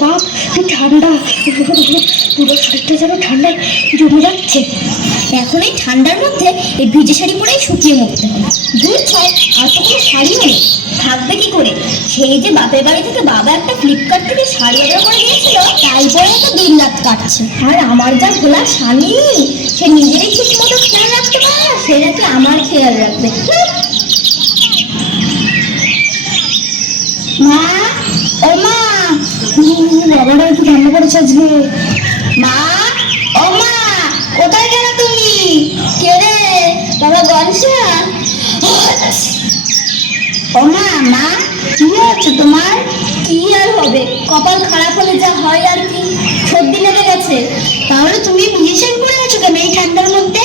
বাপ ঠান্ডা, পুরো শরীরটা যেন ঠান্ডায় জমে যাচ্ছে। এখন এই ঠান্ডার মধ্যে এই ভিজে শাড়ি পরেই শুকিয়ে মরতে হবে। দূর ছয়, আর তো কোনো শাড়িও নেই, থাকবে কি করে? সেই যে বাপের বাড়ি থেকে বাবা একটা ফ্লিপকার্ট থেকে শাড়ি অর্ডার করে দিয়েছিল, তাই পরে তো দিন রাত কাটছে। আর আমার যা ভোলা স্বামী, সে নিজেরই ঠিক মতো খেয়াল রাখতে পারে না, সে নাকি আমার খেয়াল রাখবে। মা, ও মা, বাবাটা একটু ঠান্ডা পড়েছে আজকে। মা, ও মা, কোথায় গেল তুমি? কে রে? বাবা গনসা? ও মা, মা কি হচ্ছে তোমার? কি আর হবে, কপাল খারাপ হলে যা হয় আর কি, সর্দি লেগে গেছে। তাহলে তুমি ভিজে পড়ে আছো কেন এই ঠান্ডার মধ্যে?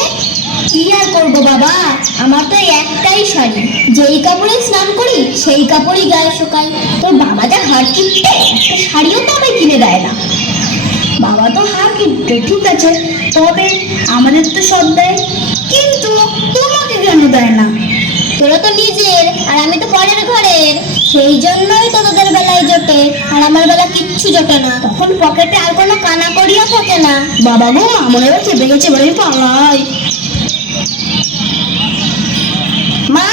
কি আর করবো বাবা, আমার তো একটাই শাড়ি, যেই কাপড়ে স্নান করি সেই কাপড়ই গায়ে শোকাই। তোর বাবা যা হাড় কিপটে, একটা শাড়িও তো আমায় কিনে দেয় না। বাবা তো হাড় কিপটে ঠিক আছে, তবে আমাদের তো সব দেয়, কিন্তু তোমাকে কেন দেয় না? তোরা তো নিজের আর আমি তো পরের ঘরের, সেই জন্যই তো তোদের বেলায় জোটে আর আমার বেলা কিচ্ছু জোটে না। তখন পকেটে আর কোনো কানা করিও থাকে না। বাবা গো, আমার এবার চেপে গেছে, এবারে পালাই। মা,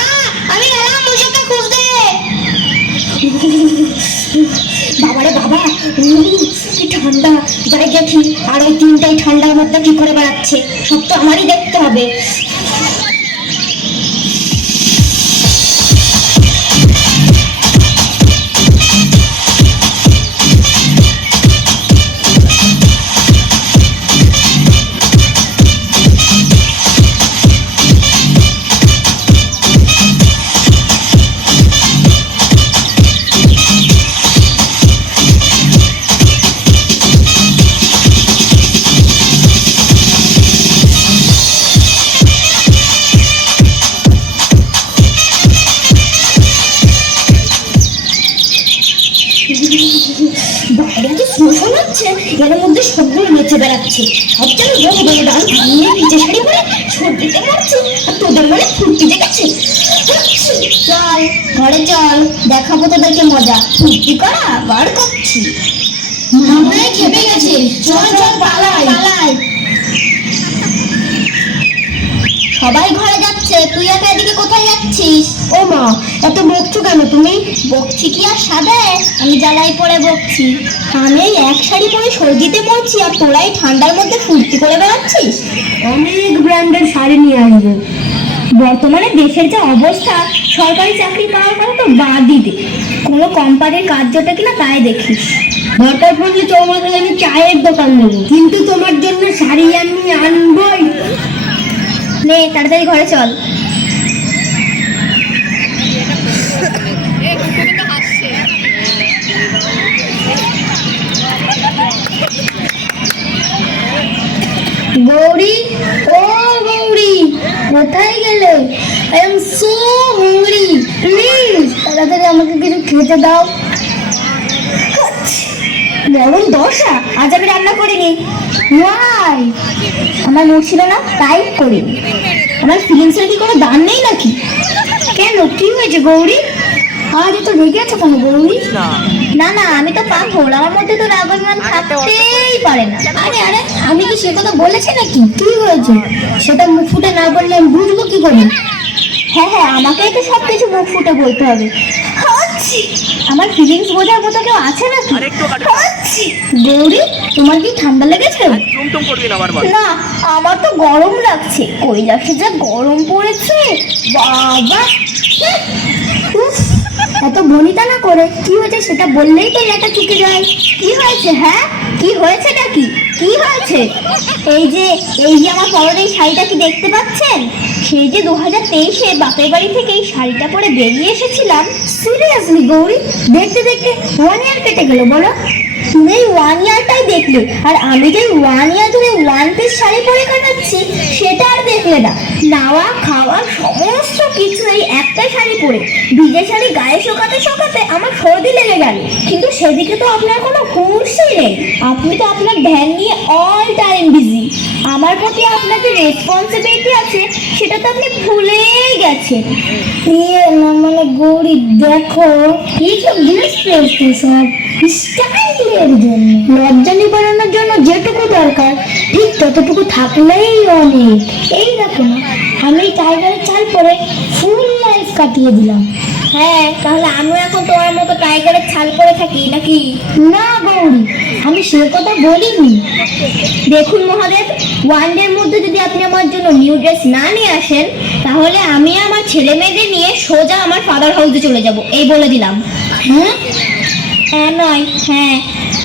আমি গেলাম মুসুকে খুঁজতে। বাবারে বাবা, কি ঠান্ডা, যাই দেখি। আর ওই তিনটাই ঠান্ডার মধ্যে কি করে বেড়াচ্ছে, সব তো আমারই দেখতে হবে। বাইরে যে স্নো হচ্ছে, এর মধ্যে সবগুলো নেচে বেড়াচ্ছে, সব যেন বড় বড় ডাল ভাঙিয়ে ভিজে শাড়ি পরে সর্দিতে মরছে, আর তোদের মনে ফুর্তি জেগেছে। চল ঘরে চল, দেখাবো তোদেরকে মজা, ফুর্তি করা বার করছি। আমরাই খেপে গেছে, চল চল পালাই পালাই। সবাই ঘরে যাচ্ছে, তুই একা এদিকে কোথায় যাচ্ছিস? ও মা, এত বকছো কেন তুমি? বকছি কি আর সাদে, আমি জ্বালাই পরে বকছি। আমি এই এক শাড়ি পরে সর্দিতে পড়ছি, আর তোরাই ঠান্ডার মধ্যে ফুর্তি করে বেড়াচ্ছিস। অনেক ব্র্যান্ডের শাড়ি নিয়ে আসবে। বর্তমানে দেশের যে অবস্থা, সরকারি চাকরি পাওয়ার কথা তো বাদই দে, কোনো কোম্পানির কাজ জোটে কিনা তাই দেখিস। দরকার পড়লে তোমাকে আমি চায়ের দোকান দেবো, কিন্তু তোমার জন্য শাড়ি আমি আনবই। নে তাড়াতাড়ি ঘরে চল। গৌরী, ও গৌরী, কোথায় গেলে? I am so hungry, please তাড়াতাড়ি আমাকে কিছু খেতে দাও। গরম দশা, আজ আমি রান্না করিনি। ওয়াই? আমার মুড ছিল না তাই করিনি। আমার ফিলিংসের কি কোনো দাম নেই নাকি? কেন, কি হয়েছে গৌরী? আজ তো রেগে আছো কেন গৌরী? না না, আমি তো পাগল, আমার মধ্যে তো রাগ অভিমান থাকতেই পারে না। আরে আরে, আমি কি সে কথা বলেছি নাকি? কি হয়েছে সেটা মুখ ফুটে না বললে আমি বুঝবো কি করে? হ্যাঁ হ্যাঁ, আমাকেই তো সবকিছু মুখ ফুটে বলতে হবে। আমার ফিলিংস বোঝার মতো কেউ আছে নাকি? গৌরী, তোমার কি ঠান্ডা লেগেছে? না, আমার তো গরম লাগছে, কৈলাসে যা গরম পড়েছে বাবা। এত বনিতা না করে কি হয়েছে সেটা বললেই তো এটা চুকে যায়। কি হয়েছে? হ্যাঁ, কি হয়েছে নাকি? কি হয়েছে? এই যে আমার পরনের এই শাড়িটা কি দেখতে পাচ্ছেন? সেই যে 2023-এ বাপের বাড়ি থেকে এই শাড়িটা পরে বেরিয়ে এসেছিলাম। সিরিয়াসলি গৌরী, দেখতে দেখতে 1 ইয়ার কেটে গেল বলো? তুমি এই 1 ইয়ারটাই দেখলে, আর আমি যে 1 ইয়ার ধরে 1 পিস শাড়ি পরে কাটাচ্ছি সেটা আর দেখলে না, নাওয়া খাওয়া সমস্ত কিছু এই একটা শাড়ি পরে, ভিজে শাড়ি গায়ে শোকাতে শোকাতে আমার সর্দি লেগে গেল। কিন্তু সেদিকে তো আপনার কোনো হুঁশই নেই, আপনি তো আপনার ধ্যান নিয়ে অল টাইম বিজি। আমার প্রতি আপনার যে রেসপন্সিবিলিটি আছে সেটা তো আপনি ভুলেই গেছেন। ইয়ে না মানে গৌরী দেখো, এইসব জিনিস পেয়েছি সব স্টাইলের জন্য, লজ্জা নিবারণের জন্য যেটুকু দরকার ঠিক ততটুকু থাকলেই অনেক। এই দেখো না, আমি টাইগারের চাল পরে ফুল লাইফ কাটিয়ে দিলাম। হ্যাঁ, তাহলে আমিও এখন তোমার মতো টাইগারের ছাল পরে থাকি নাকি? না গৌরী, আমি সে কথা বলিনি। দেখুন মহাদেব, ওয়ান ডের মধ্যে যদি আপনি আমার জন্য নিউ ড্রেস না নিয়ে আসেন, তাহলে আমি আমার ছেলে মেয়েদের নিয়ে সোজা আমার ফাদার হাউসে চলে যাব, এই বলে দিলাম। হ্যাঁ হ্যাঁ নয় হ্যাঁ,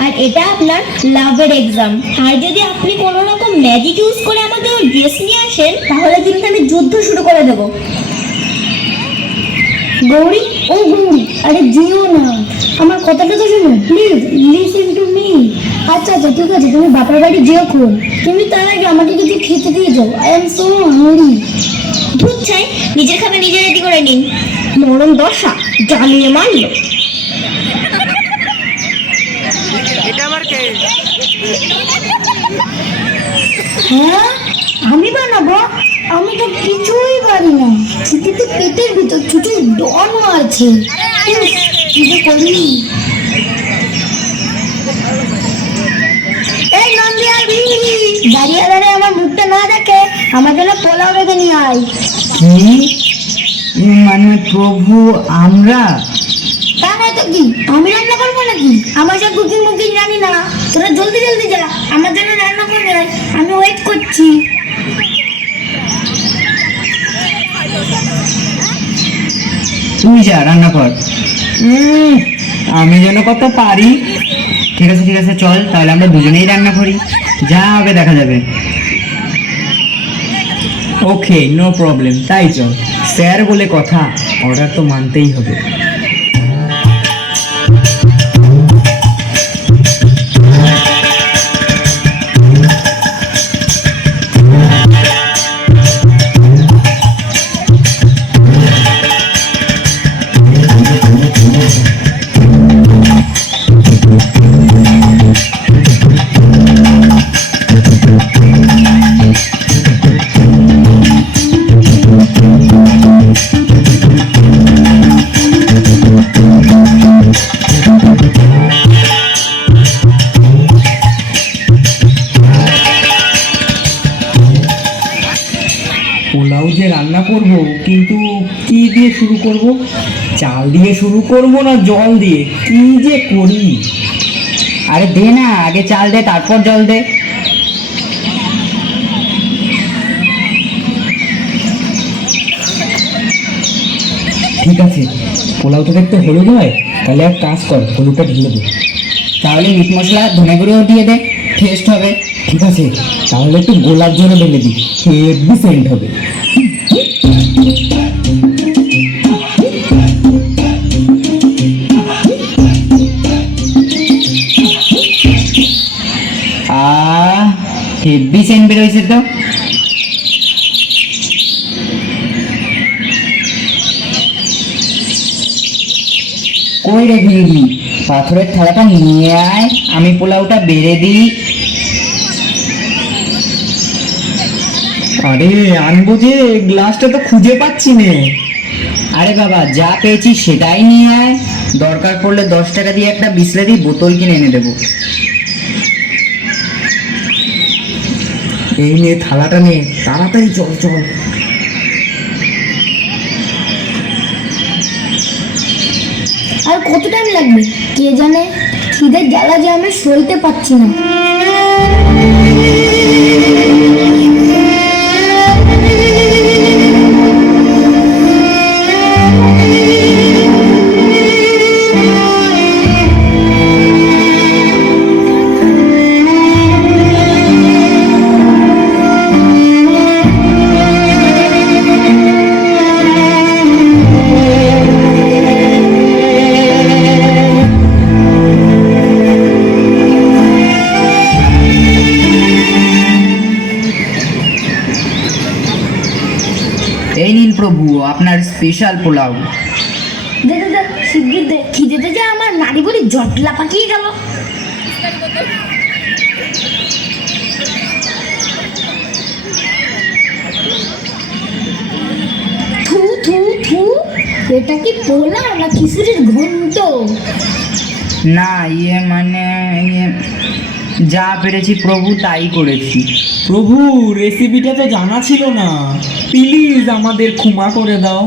আর এটা আপনার লাভের এক্সাম। আর যদি আপনি কোনো রকম ম্যাজিক ইউজ করে আমার জন্য ড্রেস নিয়ে আসেন, তাহলে কিন্তু আমি যুদ্ধ শুরু করে দেবো। গৌরী, ও গৌরী, আরে যেও না, আমার কথাটা তো শোনো প্লিজ, লিসেন টু মি। আচ্ছা আচ্ছা ঠিক আছে, তুমি বাপের বাড়ি যেও খুন, তুমি তার আগে আমাকে কিছু খেতে দিয়ে যাও, আই এম সো হাংরি। দুধ চাই, নিজের খাবে নিজে রেডি করে নিন। মরণ দশা, জ্বালিয়ে মারলো। হ্যাঁ, আমি বানাবো? আমি তো কিছুই পারি না, ছুটিতে পেটের ভিতর ছুটির ডন মারছে। কিছু করি। এই নন্দিয়া ভিঙ্গি, দাঁড়িয়ে দাঁড়িয়ে আমার মুখটা না দেখে আমার জন্য পোলাও রেখে নিয়ে আয়। কি মানে প্রভু, আমরা? তা নয় তো কি, আমি রান্না করবো নাকি? আমার সব কুকিং মুকিং জানি না, তোরা জলদি জলদি যা, আমার জন্য রান্না করে আয়, আমি ওয়েট করছি। তুই যা রান্না কর। আমি যেন কত পারি। ঠিক আছে ঠিক আছে, চল তাহলে আমরা দুজনেই রান্না করি, যা হবে দেখা যাবে। ওকে, নো প্রবলেম, তাই চল। স্যার বলে কথা, অর্ডার তো মানতেই হবে। পোলাও যে রান্না করব, কিন্তু কি দিয়ে শুরু করব? চাল দিয়ে শুরু করব না জল দিয়ে? কি যে করি। আরে দে না, আগে চাল দে তারপর জল দে। ঠিক আছে, পোলাও তো দেখতে হলুদ হয়, তাহলে এক কাজ কর, হলুদটা ঢেলে দে। তাহলে মিট মশলা ধনে গুঁড়োও দিয়ে দে, টেস্ট হবে। ঠিক আছে, তাহলে একটু গোলাপ জলও ঢেলে দিই, হেভি সেন্ট হবে। হেভি সেন্ট বেরোইছে তো। কই রে ভিঙ্গি, পাথরের থালাটা নিয়ে আয়, আমি পোলাওটা বেড়ে দিই। আরে আনবো যে, গ্লাসটা তো খুঁজে পাচ্ছি নে। আরে বাবা, যা পেয়েছি সেটাই নিয়ে আয়, দরকার পড়লে 10 টাকা দিয়ে একটা বিসলেরি বোতল কিনে এনে দেবো। এই নে থালাটা নে, তাড়াতাড়ি চল চল। আর কত টাইম লাগবে কে জানে, খিদের জ্বালা যে আমি সইতে পারছি না। প্রভু, আপনার স্পেশাল পোলাও। দে দে দে, শিগগির দে, খিদেতে যে আমার নাড়ি বুড়ি জটলা পাকিয়ে গেল। থু থু থু, এটা কি পোলাও না খিচুড়ির ঘন্ট? না মানে যা পেরেছি প্রভু তাই করেছি। প্রভু, রেসিপিটা তো জানা ছিল না, প্লিজ আমাদের ক্ষমা করে দাও।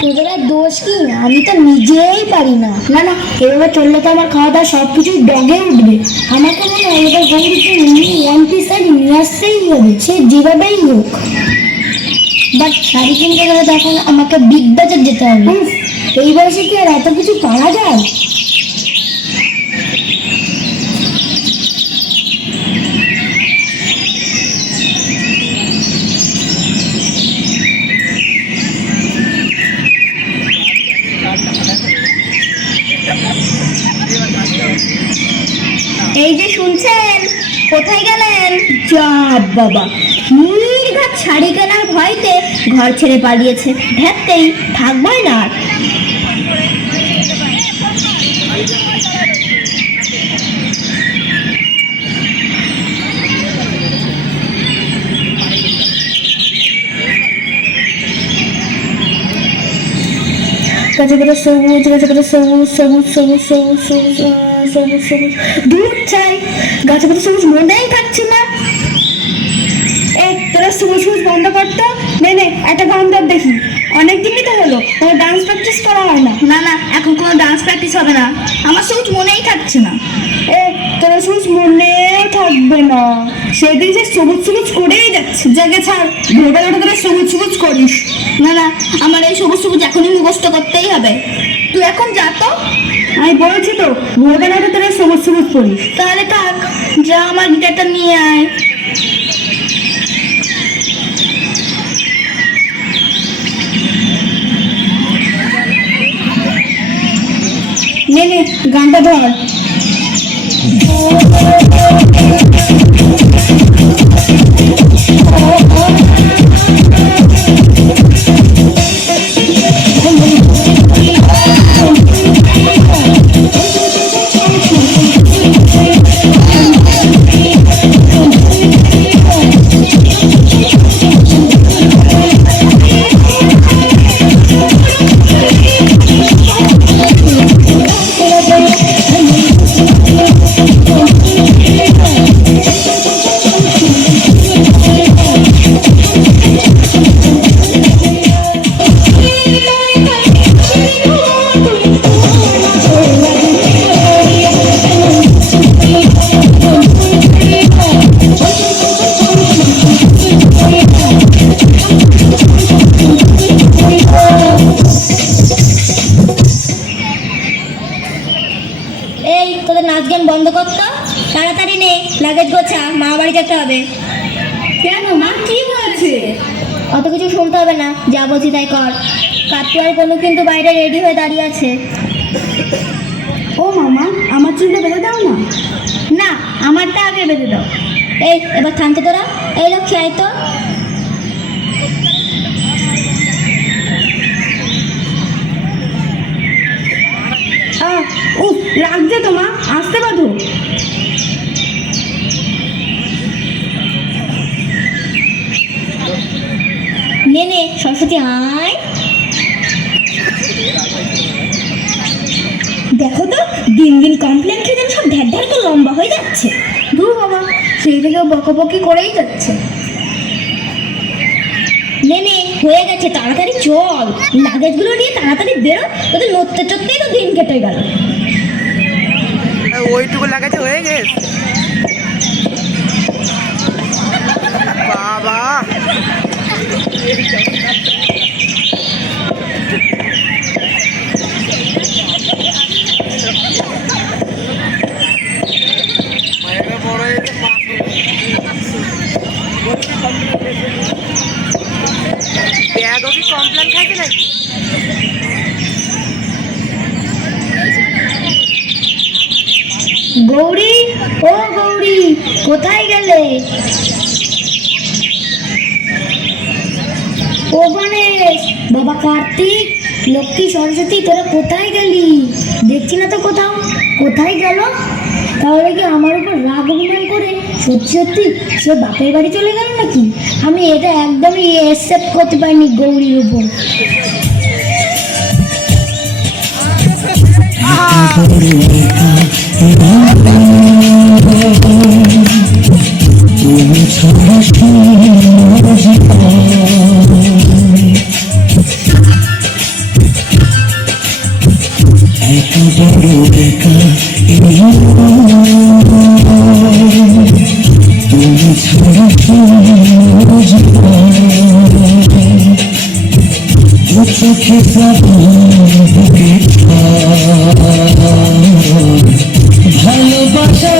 তোদের আর দোষ কি? আমি তো নিজেই পারি না। না না, এভাবে চললে তো আমার খাওয়া দাওয়া সব কিছুই ডগে উঠবে। আমাকে মনে হয় এবার গৌরীকে ওয়ান পিস শাড়ি নিয়ে আসতেই হবে, সে যেভাবেই হোক। বাট শাড়ি কিনতে গেলে তখন আমাকে বিগ বাজার যেতে হবে। এই বয়সে কি আর এত কিছু পাওয়া যায়? এই যে শুনছেন, কোথায় গেলেন? যা বাবা, নির্ঘাত শাড়ি কেনার ভয়তে ঘর ছেড়ে পালিয়েছে। ঢেরতেই থাকবই না আর। গাছে করে সবুজ, গাছে করে সবুজ সবুজ সবুজ সবুজ সবুজ সবুজ সবুজ, দূর চাই। গাছে করে সবুজ মনেই থাকছে না। এই তোরা সবুজ সবুজ বন্ধ করতো। নে নে, একটা গান ধর দেখি। অনেকদিনই তো হলো কোনো ডান্স প্র্যাকটিস করা হয় না। না না, এখন কোনো ডান্স প্র্যাকটিস হবে না, আমার সবুজ মনেই থাকছে না। এ তোরা সবুজ মনে থাকবে না, সেদিন যে সবুজ সবুজ করেই যাচ্ছে। জায়গা ছাড়, ভোরবেলাটা তোরা সবুজ সবুজ করিস। না না, আমার এই সবুজ সবুজ এখনই মুখস্থ করতেই হবে। তুই এখন যা তো। আমি বলছি তো, ভোরবেলাটা তোরা সবুজ সবুজ করিস। তাহলে থাক, যা আমার গিটারটা নিয়ে আয়। নে নে, গানটা ধর। এই তোদের নাচ গান বন্ধ করতো, তাড়াতাড়ি নে, লাগেজ গোছা, মা বাড়ি যেতে হবে। কেন মা, কি হয়েছে? অত কিছু শুনতে হবে না, যা বলছি তাই কর। কাটু আর কোনো কিন্তু বাইরে রেডি হয়ে দাঁড়িয়ে আছে। ও মামা, আমার চুলটা বেঁধে দাও না। না, আমারটা আগে বেঁধে দাও। এই এবার থামতে তোরা। এই লক্ষ্মী, আয় তো। উফ, লাগছে তো মা, আসতে বাঁধো। নে নে সরস্বতী, আয়। দেখো তো, দিন দিন কমপ্লেন খেয়ে যেন সব ঢের ঢের করে লম্বা হয়ে যাচ্ছে। দূর বাবা, সেই থেকে বকবকি করেই যাচ্ছে। নে নে, হয়ে গেছে, তাড়াতাড়ি চল, লাগেজগুলো নিয়ে তাড়াতাড়ি বেরো, তোদের নড়তে চড়তেই তো দিন কেটে গেল। ওইটুকু লাগাচ্ছে হয়ে গেছে বাবা। ব্যাগও কি কমপ্লেন থাকে নাকি? গৌরী, ও গৌরী, কোথায় গেলে? ও গণেশ, বাবা কার্তিক, লক্ষ্মী, সরস্বতী, তোরা কোথায় গেলি? দেখছি না তো কোথাও। কোথায় গেল? তাহলে কি আমার উপর রাগ অভিমান করে সত্যি সত্যি সে বাপের বাড়ি চলে গেল নাকি? আমি এটা একদমই অ্যাকসেপ্ট করতে পারিনি গৌরীর উপর। ভালোবাসা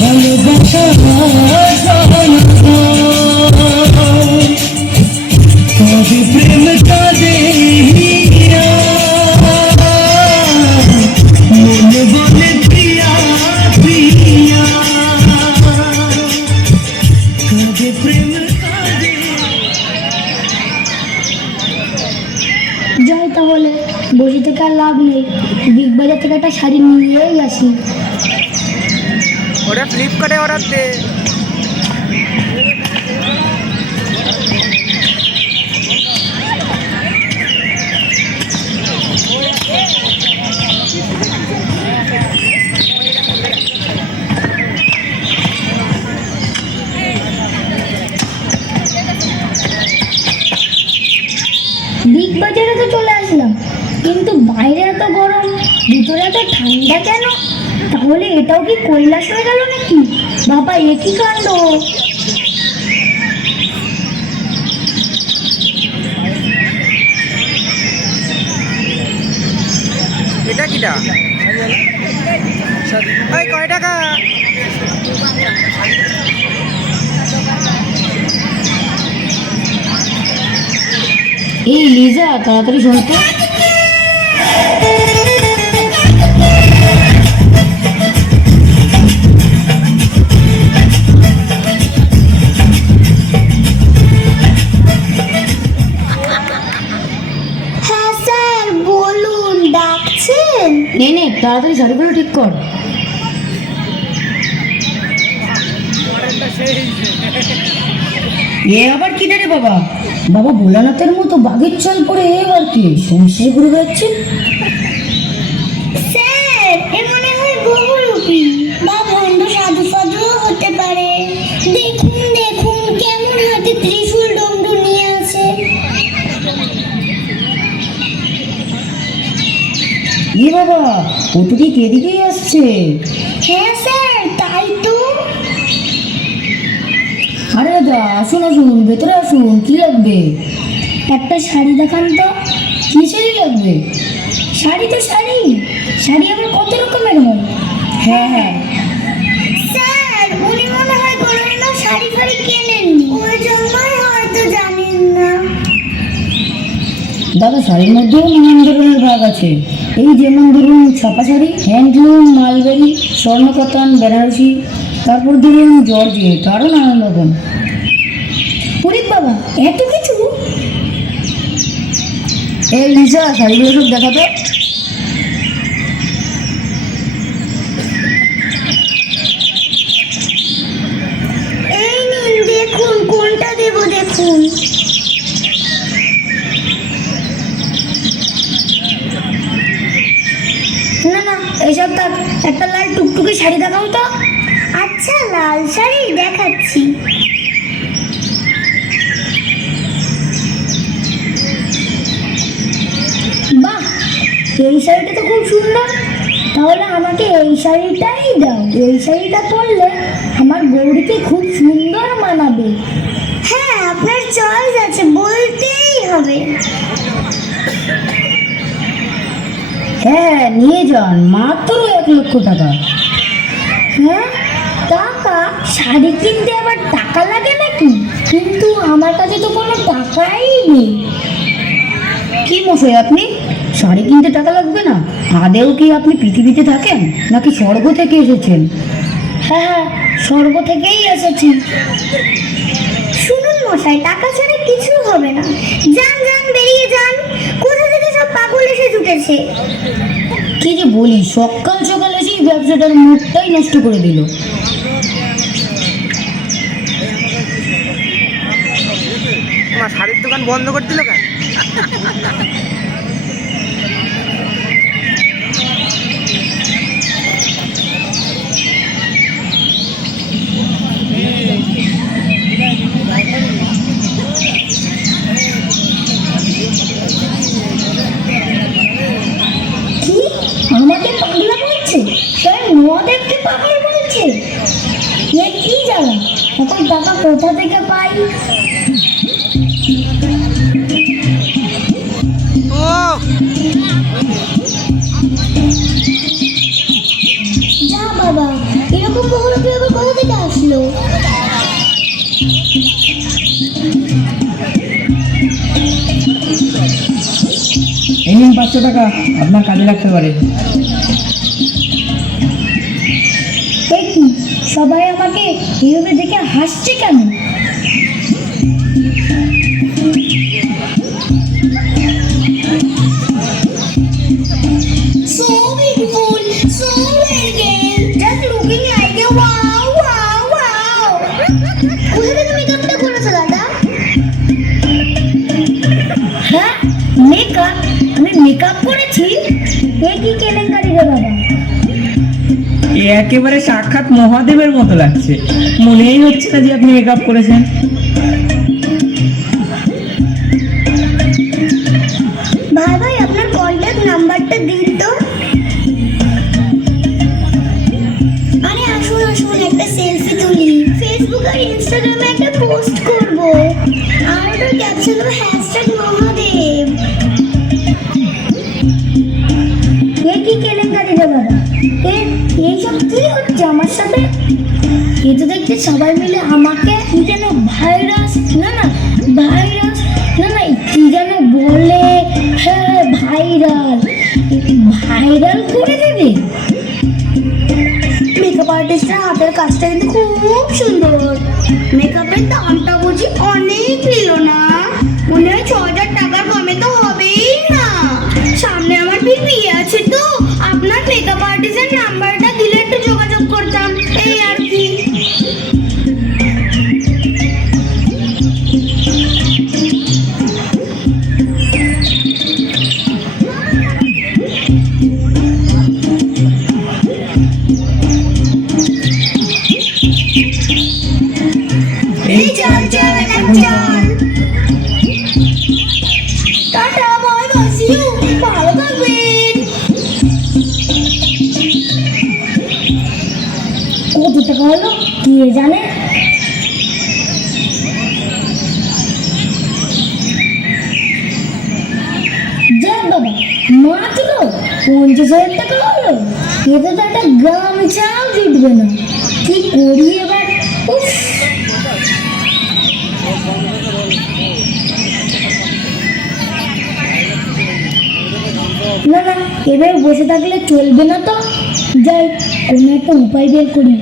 ভালোবাসা কাঁদে প্রেম কাঁদে মন বলে প্রিয়া প্রিয়া কাঁদে প্রেম কাঁদে। যাই তাহলে, বসে থেকে আর লাভ নেই, বিগ বাজার থেকে একটা শাড়ি নিয়েই আসি। ওটা ফ্লিপকার্টে অর্ডার দে। বিগ বাজারে তো চলে আসলাম, কিন্তু বাইরে এত গরম, ভিতরে এত ঠান্ডা কেন? তাহলে এটাও কি কৈলাস হয়ে গেল নাকি? বাবা, এ কি কাণ্ড! এটা কিটা? ভাই কয় টাকা? এই লিজা, তাড়াতাড়ি শোন তো। হ্যাঁ স্যার, বলুন, ডাকছেন? নে নে, তাড়াতাড়ি শাড়িগুলো ঠিক কর। এ আবার কি রে বাবা? বাবা ভোলানাথের মতো বাঘের চাল পরে এবার কি সংসার ঘুরে বেড়াচ্ছে? স্যার, এ মনে হয় বহুরূপী বা ভণ্ড সাধু সাধুও হতে পারে। দেখুন দেখুন, কেমন হাতে ত্রিশূল ডমরু নিয়ে আছে। এ বাবা, ও তো ঠিক এদিকেই আসছে। হ্যাঁ স্যার, তাই তো। আরে দাদা, আসুন আসুন, ভেতরে আসুন, কি লাগবে? একটা শাড়ি দেখান তো। কি শাড়ি লাগবে? শাড়ি তো শাড়ি, শাড়ি আবার কত রকমের হয়। হ্যাঁ হ্যাঁ, স্যার, উনি মনে হয় কোনোদিনও শাড়ি ফাড়ি কেনেননি, ওই জন্যই হয়তো জানেন না। দাদা শাড়ির মধ্যেও নানান ধরনের ভাগ আছে। এই যেমন ধরুন ছাপা শাড়ি, হ্যান্ডলুম, মালবেরি, স্বর্ণকাতান, বেনারসি, তারপর ধরুন জর্জেট, আরও নানান রকম। ওরে বাবা, এত কিছু! এই লিসা, শাড়িগুলো সব দেখাতো। এই নিন, দেখুন কোনটা দেব, দেখুন। না না, এসব থাক, একটা লাল টুকটুকে শাড়ি দেখাও তো। আচ্ছা, লাল শাড়ি দেখাচ্ছি। বাহ, এই শাড়িটা তো খুব সুন্দর। তাহলে আমাকে এই শাড়িটাই দাও। এই শাড়িটা পরলে আমার গৌরীকে খুব সুন্দর মানাবে। হ্যাঁ, আপনার চয়েস আছে, বলতেই হবে। হ্যাঁ, নিয়ে যান, মাত্র 1,00,000 টাকা। হ্যাঁ, টাকা? শাড়ি কিনতে আবার টাকা লাগে নাকি? কিন্তু আমার কাছে তো কোনো টাকাই নেই। কি মশাই আপনি, শাড়ি কিনতে টাকা লাগবে না? আদেও কি আপনি পৃথিবীতে থাকেন নাকি স্বর্গ থেকে এসেছেন? হ্যাঁ, স্বর্গ থেকেই এসেছি। শুনুন মশাই, টাকা ছাড়া কিছু হবে না। যান যান, বেরিয়ে যান। কোথা থেকে সব পাগল এসে জুটেছে। কি যে বলি, সকাল সকাল এসেই ব্যবসাটার মুখটাই নষ্ট করে দিল। তোমার শাড়ির দোকান বন্ধ করে দিল কেন? কি আমাকে পাগলা বলছে? তাই মদ একটু পাগল বলছে? এ কি জানা, এখন টাকা কোথা থেকে পাই? ও যা বাবা, এরকম বহুরূপী আবার কোথা থেকে আসলো? এই নিন 500 টাকা, আপনার কাজে লাগতে পারে। এ কি, সবাই আমাকে এইভাবে দেখে হাসছে কেন? So beautiful, so elegant, just looking like a wow, wow, wow. কোথা থেকে মেকআপটা করেছো দাদা? হ্যাঁ, মেকআপ? আমি মেকআপ করেছি? এ কি কেলেঙ্কারি রে বাবা? এ একেবারে সাক্ষাৎ মহাদেবের মতো লাগছে, মনেই হচ্ছে না যে আপনি মেকআপ করেছেন। ভাই ভাই, আপনার কন্ট্যাক্ট নাম্বারটা দিন তো। আরে আসুন আসুন, একটা সেলফি তুলি, ফেসবুক আর ইনস্টাগ্রামে একটা পোস্ট করব। আর ওটার ক্যাপশন হবে #মহাদেব। এ কি কেলেঙ্কারি রে বাবা? এইসব কি হচ্ছে আমার সাথে? এ তো দেখতে সবাই মিলে আমাকে কি যেন ভাইরাস, না না ভাইরাস, না না কি যেন বলে, হ্যাঁ ভাইরাল, ভাইরাল করে দেবে। মেকআপ আর্টিস্টের হাতের কাজটা কিন্তু খুব সুন্দর। মেকআপের দামটা বুঝি অনেক নিল না? মনে হয় 6000 টাকার কমে তো হবেই না। সামনে আমার বিয়ে আছে তো, আপনার মেকআপ আর্টিস্টের নাম্বারটা দিলে একটু যোগাযোগ করতাম, এই আর কি। এই চল চল এখন চল। Tata, bye bye, see you, ভালো থাকবেন। কত টাকা হলো কে জানে? যাক বাবা, মাত্র 50,000 টাকা হলো। এতে তো একটা গামছাও জুটবে না। কি করি এবার? উফ, না না, এবার বসে থাকলে চলবে না তো। যাই, কোনো একটা উপায় বের করি।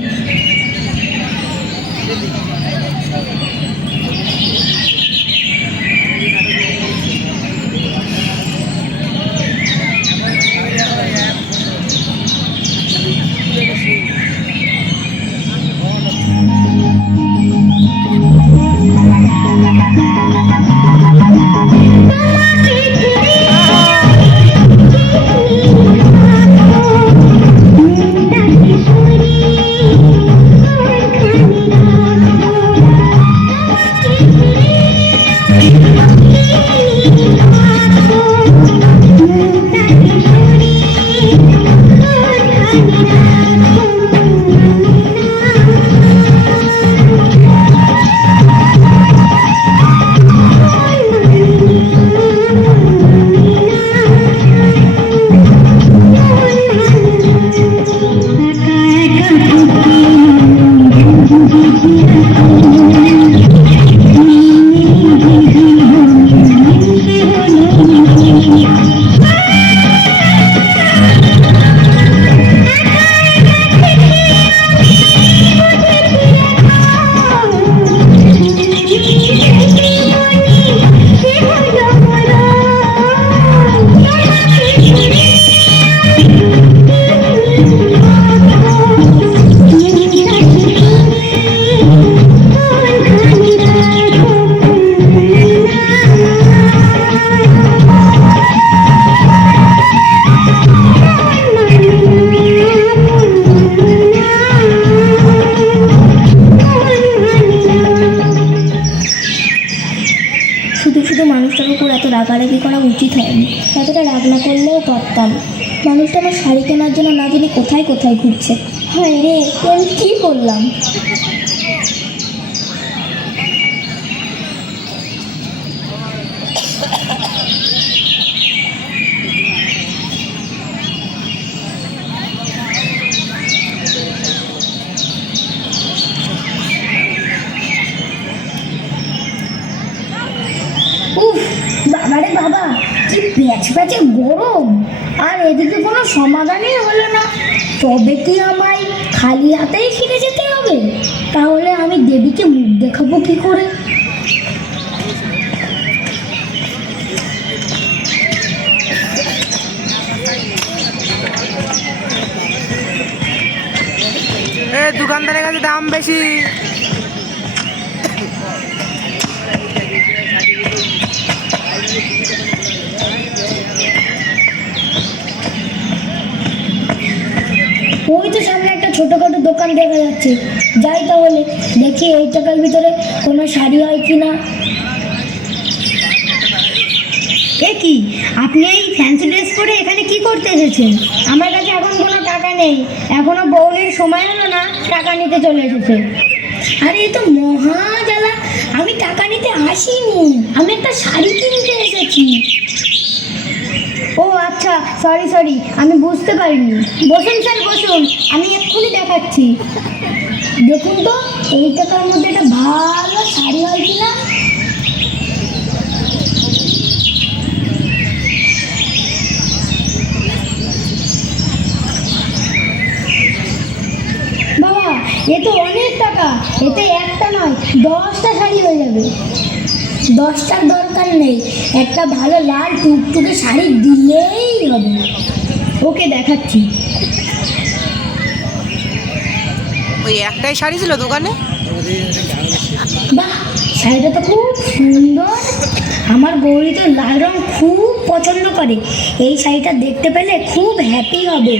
মানুষটা আমার শাড়ি কেনার জন্য না জানি কোথায় কোথায় ঘুরছে। হয় রে, আমি কি করলাম? উফ, বাবারে বাবা, কি প্যাচ প্যাচে গরম! আর এদিকে কোনো সমাধানই হলো না। তবে কি আমায় খালি হাতেই ফিরে যেতে হবে? তাহলে আমি দেবীকে মুখ দেখাবো কি করে? দোকানদারের কাছে দাম বেশি। ওই তো সামনে একটা ছোটখাটো দোকান দেখা যাচ্ছে, যাই তাহলে দেখি এই টাকার ভিতরে কোনো শাড়ি হয় কি না। এ কি, আপনি এই ফ্যান্সি ড্রেস পরে এখানে কি করতে এসেছেন? আমার কাছে এখন কোনো টাকা নেই, এখনো বউলির সময় হলো না, টাকা নিতে চলে এসেছে। আরে এ তো মহা জ্বালা, আমি টাকা নিতে আসিনি, আমি একটা শাড়ি কিনতে এসেছি। ও আচ্ছা, সরি, আমি বুঝতে পারিনি। বসুন স্যার, বসুন, আমি এক্ষুনি দেখাচ্ছি। দেখুন তো এই টাকার মধ্যে একটা ভালো শাড়ি হয় কিনা। বাবা, এ তো অনেক টাকা, এতে একটা নয় 10টা শাড়ি হয়ে যাবে। 10টার দরকার নেই, একটা ভালো লাল টুকটুকে শাড়ি দিলেই হবে। ওকে, দেখাচ্ছি। ওই একটাই শাড়ি ছিল দোকানে? বাহ, শাড়িটা তো খুব সুন্দর। আমার গৌরী তো লাল রং খুব পছন্দ করে, এই শাড়িটা দেখতে পেলে খুব হ্যাপি হবে।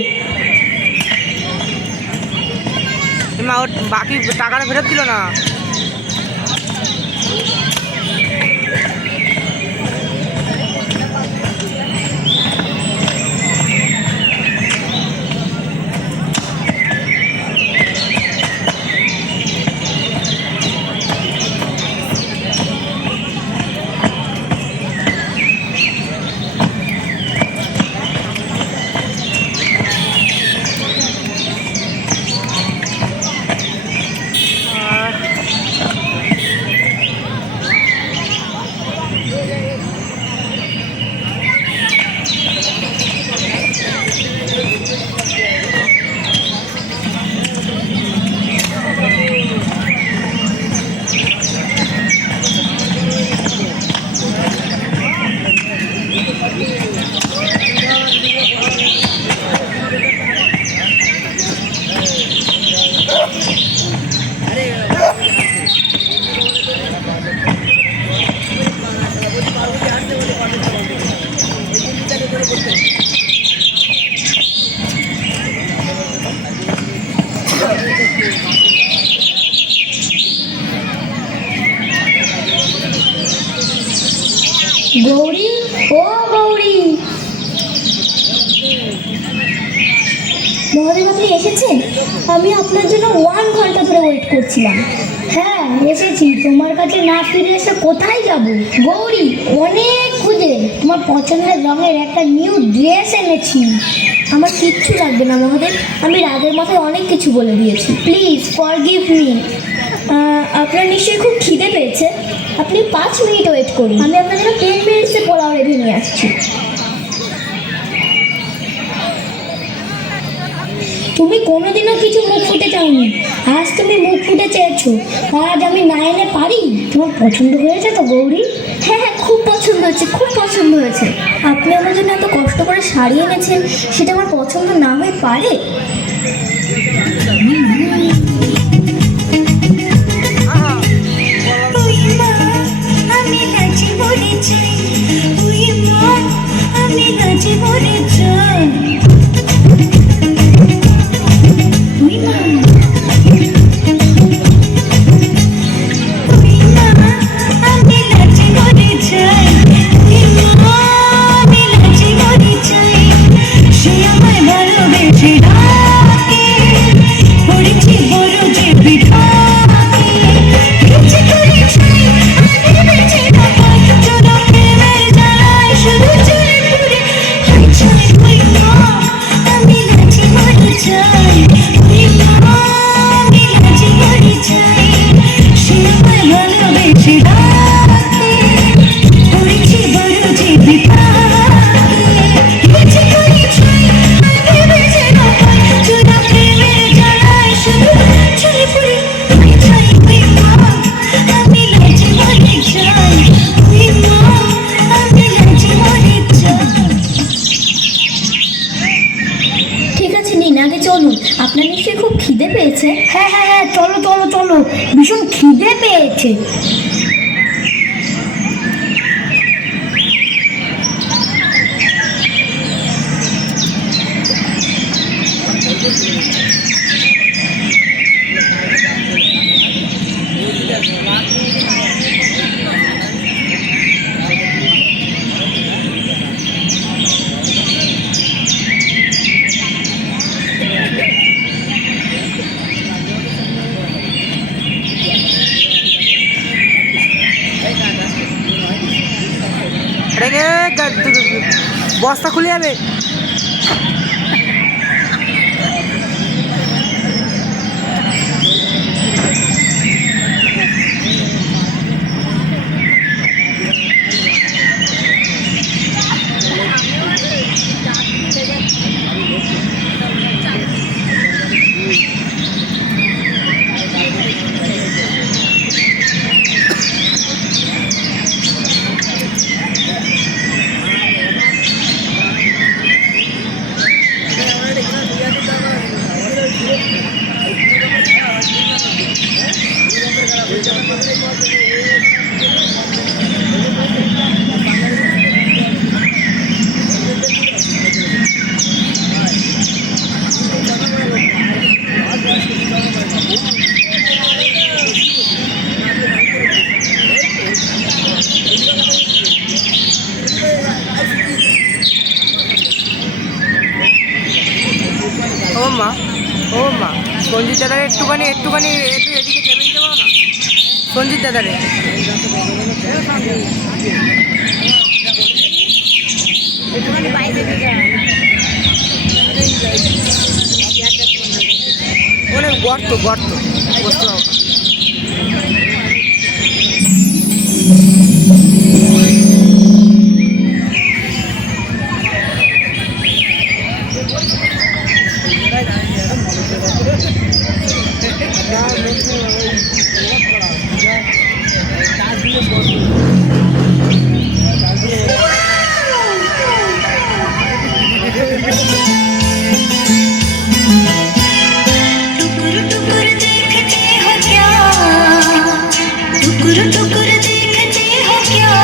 মা ওর বাকি টাকাটা ফেরত দিল না। গৌরী, ও গৌরী! মহাদেব, আপনি এসেছেন? আমি আপনার জন্য 1 ঘন্টা ধরে ওয়েট করছিলাম। হ্যাঁ, এসেছি। তোমার কাছে না ফিরে এসে কোথায় যাব? গৌরী, অনেক খুঁজে তোমার পছন্দের রঙের একটা নিউ ড্রেস এনেছি। আমার কিচ্ছু লাগবে না মহাদেব, আমি রাগের মাথায় অনেক কিছু বলে দিয়েছি। Please forgive me. আপনার নিশ্চয়ই খুব খিদে পেয়েছে, আপনি 5 মিনিট ওয়েট করুন, আমি আপনার জন্য 10 মিনিটসে পোলাও রেডি নিয়ে আসছি। তুমি কোনোদিনও কিছু মুখ ফুটে চাওনি, আজ তুমি মুখ ফুটে চেয়েছো। আজ আমি না এনে পারি? তোমার পছন্দ হয়েছে তো গৌরী? হ্যাঁ, খুব পছন্দ হয়েছে, খুব পছন্দ হয়েছে। আপনি আমার জন্য এত কষ্ট করে শাড়ি এনেছেন, সেটা আমার পছন্দ না হয়ে পারে? আমি নাচি মরে চাই, ওই মা আমি নাচি মরে চাই, ওই মা আমি নাচি মরে চাই, ওই মা আমি নাচি মরে চাই, সে আগে চলুন, আপনার নিশ্চয়ই খুব খিদে পেয়েছে। হ্যাঁ হ্যাঁ হ্যাঁ, চলো চলো চলো, ভীষণ খিদে পেয়েছে। রেগে বস্তা খুলে যাবে। ও মা, সঞ্জিত দাদারে একটু এদিকে চেপে দিতে পারো না? সঞ্জিত দাদারে অনেক গর্ত বসতে পারবো না। टुकुर टुकुर देखते हो क्या, टुकुर टुकुर देखते हो क्या,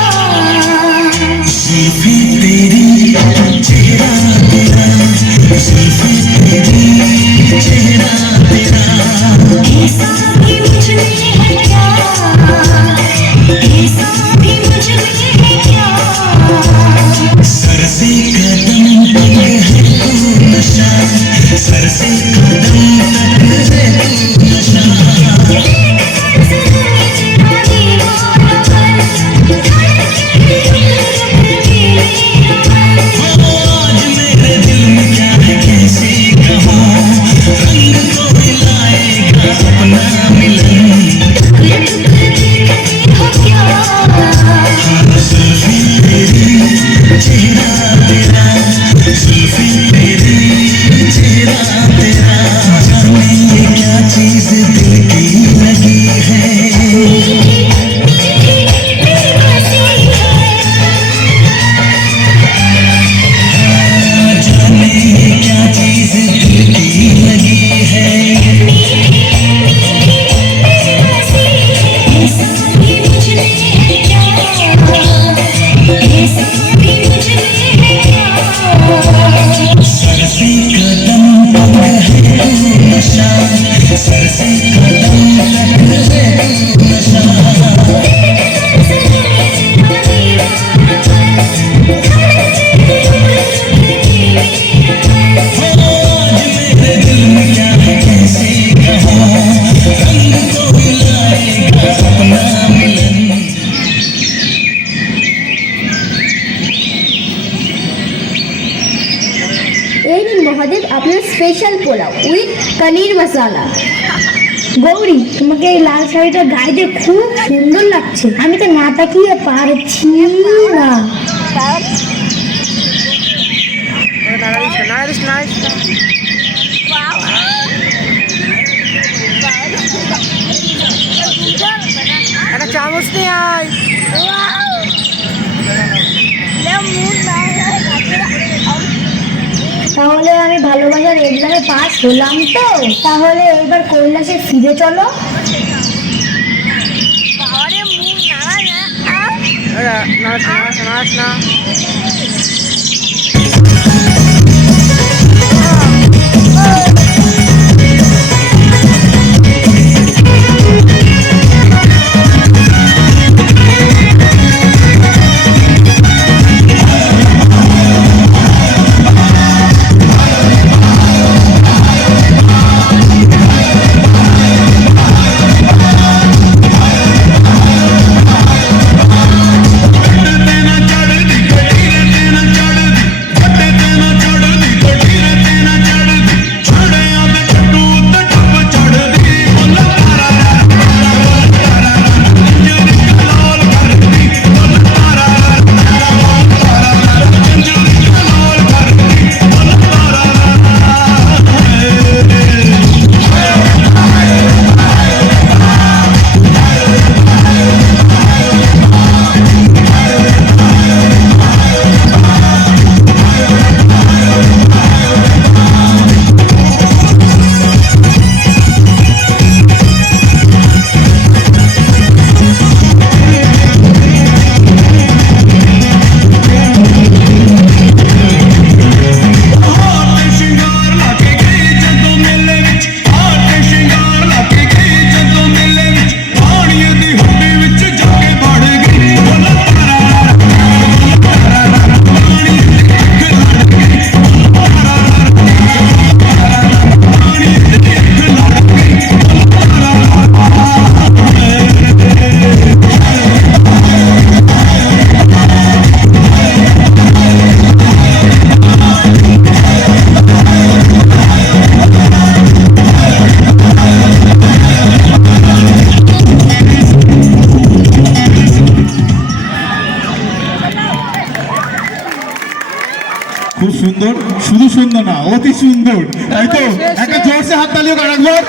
जुल्फी तेरी चेहरा तेरा, जुल्फी तेरी चेहरा तेरा, ऐसा भी मुझ में है क्या, ऐसा भी मुझ में है क्या, सर से कदम तक है तू नशा, सर से कदम तक है तू नशा, आज मेरे दिल में क्या है कैसे कहूँ, रंग को मिलाएगा अपना मिलन, जुल्फी तेरी चेहरा तेरा, जुल्फी तेरी चेहरा तेरा, जाने ये क्या चीज दिल की लगी है, जाने ये क्या चीज दिल की लगी है, सर से कदम तक है तू नशा, सर से कदम तक है तू नशा, आज मेरे दिल में क्या है कैसे कहूँ, रंग को मिलाएगा अपना मिलन, এই নিন মহাদেব আপনার স্পেশাল পোলাও উইথ পনির মশলা। গৌরী, তোমাকে এই লাল শাড়িটা গায়ে দিয়ে খুব সুন্দর লাগছে, আমি তো না তাকিয়ে পারছি না। নাইস। একটা চামচ নিয়ে আয়। তাহলে আমি ভালোবাসার এক্সামে পাস হলাম তো। তাহলে এবার কৈলাসে ফিরে চলো। না খুব সুন্দর, শুধু সুন্দর না, অতি সুন্দর, তাই তো? একটা জোরসে হাত তালিও কার একবার।